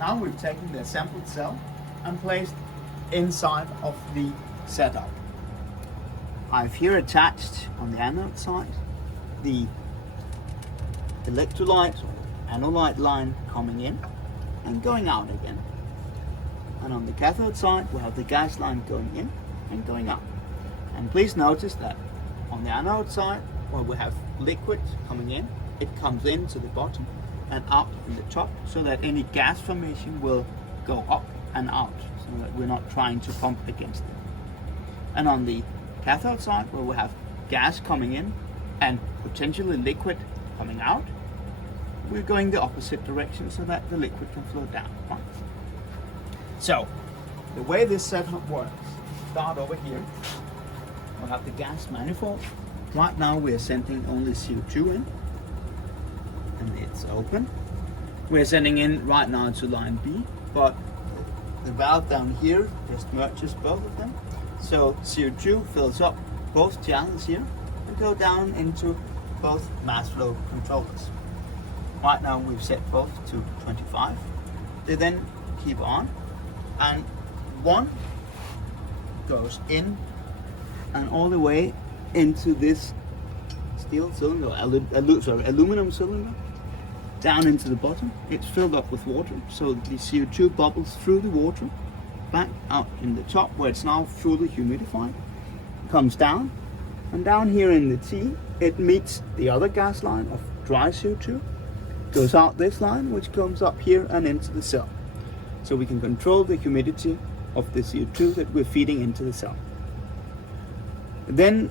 Now we've taken the sampled cell and placed inside of the setup. I've here attached on the anode side the electrolyte or anolyte line coming in and going out again. And on the cathode side we have the gas line going in and going out. And please notice that on the anode side where we have liquid coming in, it comes into the bottom and out in the top, so that any gas formation will go up and out, so that we're not trying to pump against it. And on the cathode side where we have gas coming in and potentially liquid coming out, we're going the opposite direction so that the liquid can flow down. Right? So the way this setup works, start over here. We'll have the gas manifold. Right now we're sending only CO2 in, and it's open. We're sending in right now to line B, but the valve down here just merges both of them. So CO2 fills up both channels here and go down into both mass flow controllers. Right now we've set both to 25. They then keep on, and one goes in and all the way into this steel cylinder, aluminum cylinder, down into the bottom. It's filled up with water, so the CO2 bubbles through the water, back out in the top where it's now fully humidified, comes down, and down here in the T, it meets the other gas line of dry CO2, goes out this line, which comes up here and into the cell. So we can control the humidity of the CO2 that we're feeding into the cell. Then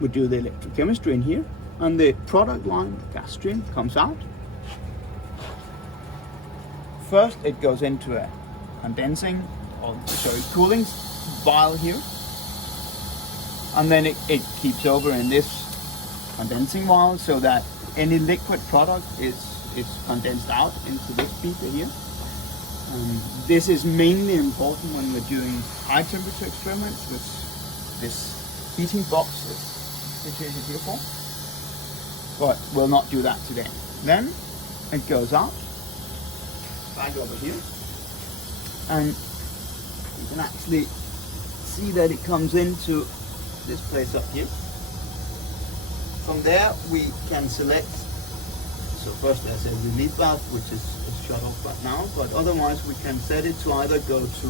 we do the electrochemistry in here, and the product line, the gas stream, comes out. First it goes into a cooling vial here, and then it keeps over in this condensing vial so that any liquid product is condensed out into this beaker here. This is mainly important when we're doing high temperature experiments with this heating box that's situated here for, but we'll not do that today. Then it goes out, back over here, and you can actually see that it comes into this place up here. From there we can select, so first there's a relief valve which is shut off right now, but otherwise we can set it to either go to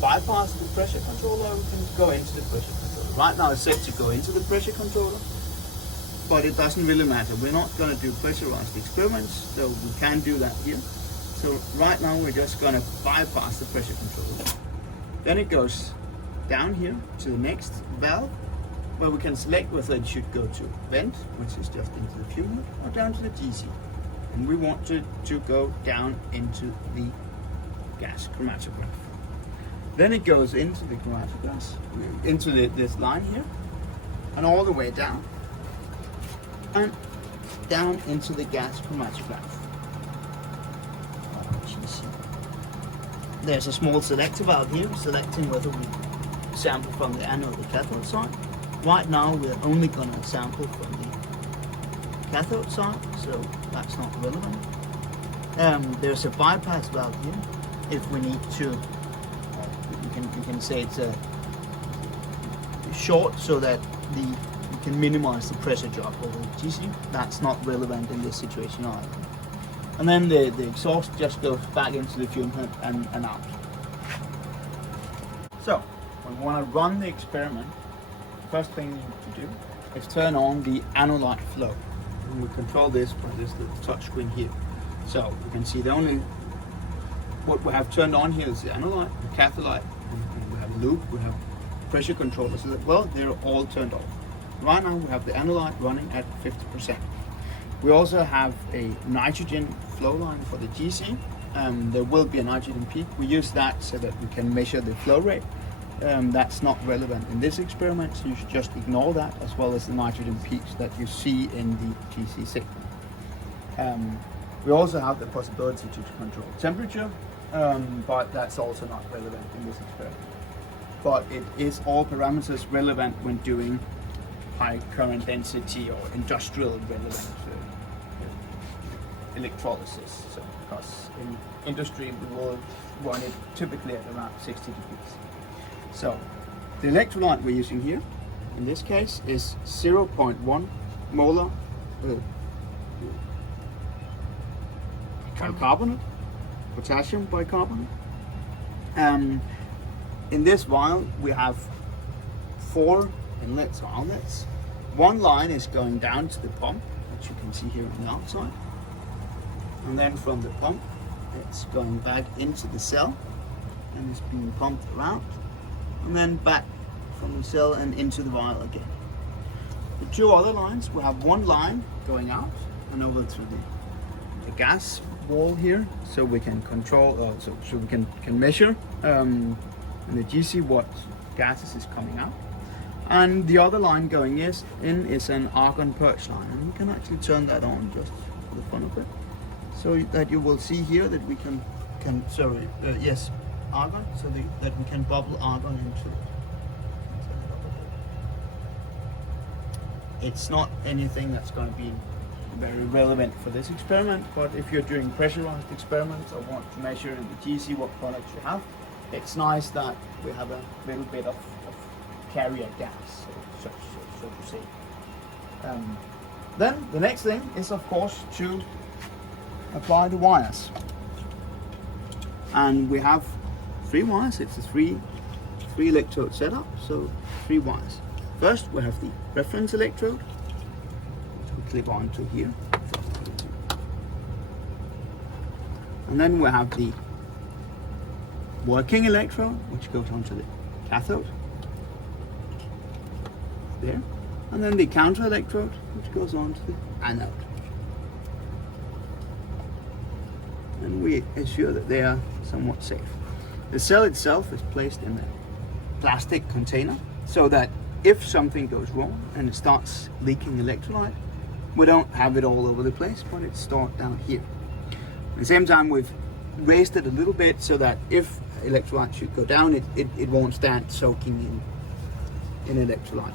bypass the pressure controller, or we can go into the pressure controller. Right now it's set to go into the pressure controller, but it doesn't really matter. We're not going to do pressurized experiments, so we can do that here. So right now we're just going to bypass the pressure controller. Then it goes down here to the next valve, where we can select whether it should go to vent, which is just into the fuel hood, or down to the GC. And we want to go down into the gas chromatograph. Then it goes into the chromatograph, into this line here, and all the way down, and down into the gas chromatograph. There's a small selector valve here, selecting whether we sample from the anode or cathode side. Right now we're only going to sample from the cathode side, so that's not relevant. There's a bypass valve here if we need to, you can say it's a short so that you can minimize the pressure drop over the GC. That's not relevant in this situation either. And then the exhaust just goes back into the fuel hood and out. So when we want to run the experiment, the first thing we need to do is turn on the anolyte flow. And we control this by this little touch screen here. So you can see what we have turned on here is the anolyte, the catholyte, and we have a loop, we have pressure controllers as well. They're all turned off. Right now we have the anolyte running at 50%. We also have a nitrogen flow line for the GC. There will be a nitrogen peak. We use that so that we can measure the flow rate. That's not relevant in this experiment, so you should just ignore that, as well as the nitrogen peaks that you see in the GC signal. We also have the possibility to control temperature, but that's also not relevant in this experiment. But it is all parameters relevant when doing high current density or industrial relevant electrolysis. So, because in industry we will run it typically at around 60 degrees. So the electrolyte we're using here, in this case, is 0.1 molar bicarbonate, potassium bicarbonate. In this vial we have 4 inlets or outlets. One line is going down to the pump, which you can see here on the outside, and then from the pump it's going back into the cell and it's being pumped around, and then back from the cell and into the vial again. The 2 other lines, we have one line going out and over to the gas wall here, so we can control, so we can measure in the GC what gases is coming out. And the other line going in is an argon purge line, and we can actually turn that on just for the fun of it, so that you will see here that we can argon, so that we can bubble argon into it. It's not anything that's going to be very relevant for this experiment, but if you're doing pressurized experiments or want to measure in the GC what products you have, it's nice that we have a little bit of carrier gas, so to say. Then the next thing is, of course, to apply the wires. And we have 3 wires. It's a 3 electrode setup, so 3 wires. First we have the reference electrode, which we clip onto here. And then we have the working electrode, which goes onto the cathode. There. And then the counter electrode, which goes on to the anode. And we ensure that they are somewhat safe. The cell itself is placed in a plastic container, so that if something goes wrong and it starts leaking electrolyte, we don't have it all over the place, but it's stored down here. At the same time, we've raised it a little bit so that if electrolyte should go down, it won't stand soaking in electrolyte.